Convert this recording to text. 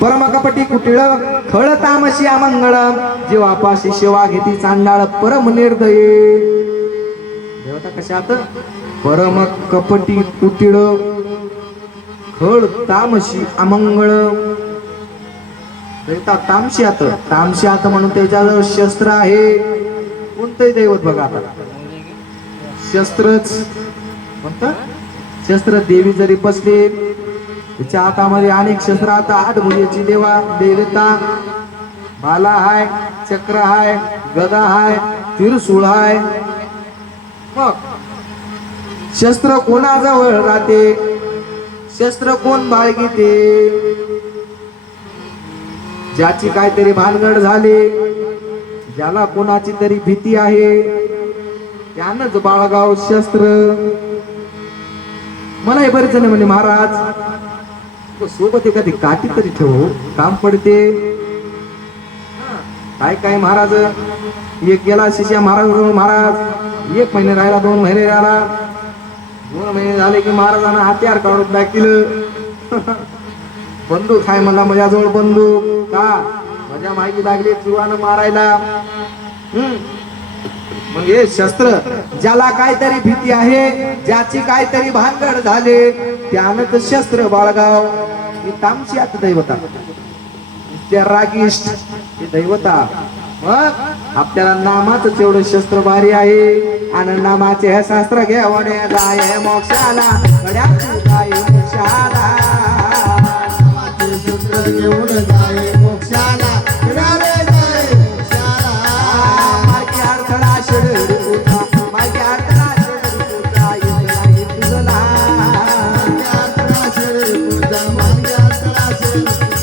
परमकपटी कुटिळ खळ तामशी अमंगळ जीवापाशी सेवा घेती चांडाळ परम निर्दयी देवता कशात परम कपटी कुटिळ खळ तामशी अमंगळ देवता तामश्यात म्हणून त्याच्याजवळ शस्त्र आहे कोणतंही दैवत बघा आता शस्त्रच कोणतं शस्त्र देवी जरी बसली तिच्या हातामध्ये अनेक शस्त्र आता आठ मुलीची देवता भाला हाय चक्र हाय गदा हाय त्रिशूळ हाय मग शस्त्र कोणाजवळ राहते शस्त्र कोण बाळगीते ज्याची काहीतरी भानगड झाली ज्याला कोणाची तरी भीती आहे त्यानंच बाळगाव शस्त्र मला हे बरेच जण म्हणजे महाराज सोबत एखादी काठी तरी ठेवू काम पडते काय काय महाराज एक गेला शिष्या महाराज 1 महिने राहिला 2 महिने राहिला 2 महिने झाले की महाराजांना हत्यार काढून टाकलं बंदूक आहे मला माझ्याजवळ बंदूक का माझ्या माहिती लागली जीवानं मारायला मग हे शस्त्र ज्याला काहीतरी भीती आहे ज्याची काहीतरी भानगड झाले त्यानंच शस्त्र बाळगाव ही तामशी आता दैवता त्या रागिष्ट ही दैवता मग आपल्याला नामाच एवढं शस्त्र भारी आहे आणि नामाचे हे शास्त्र घेऊन जाय मोक्षाला गड्यात जाय मोक्षाला शस्त्र घेऊन जाय मोक्षाला Thank you.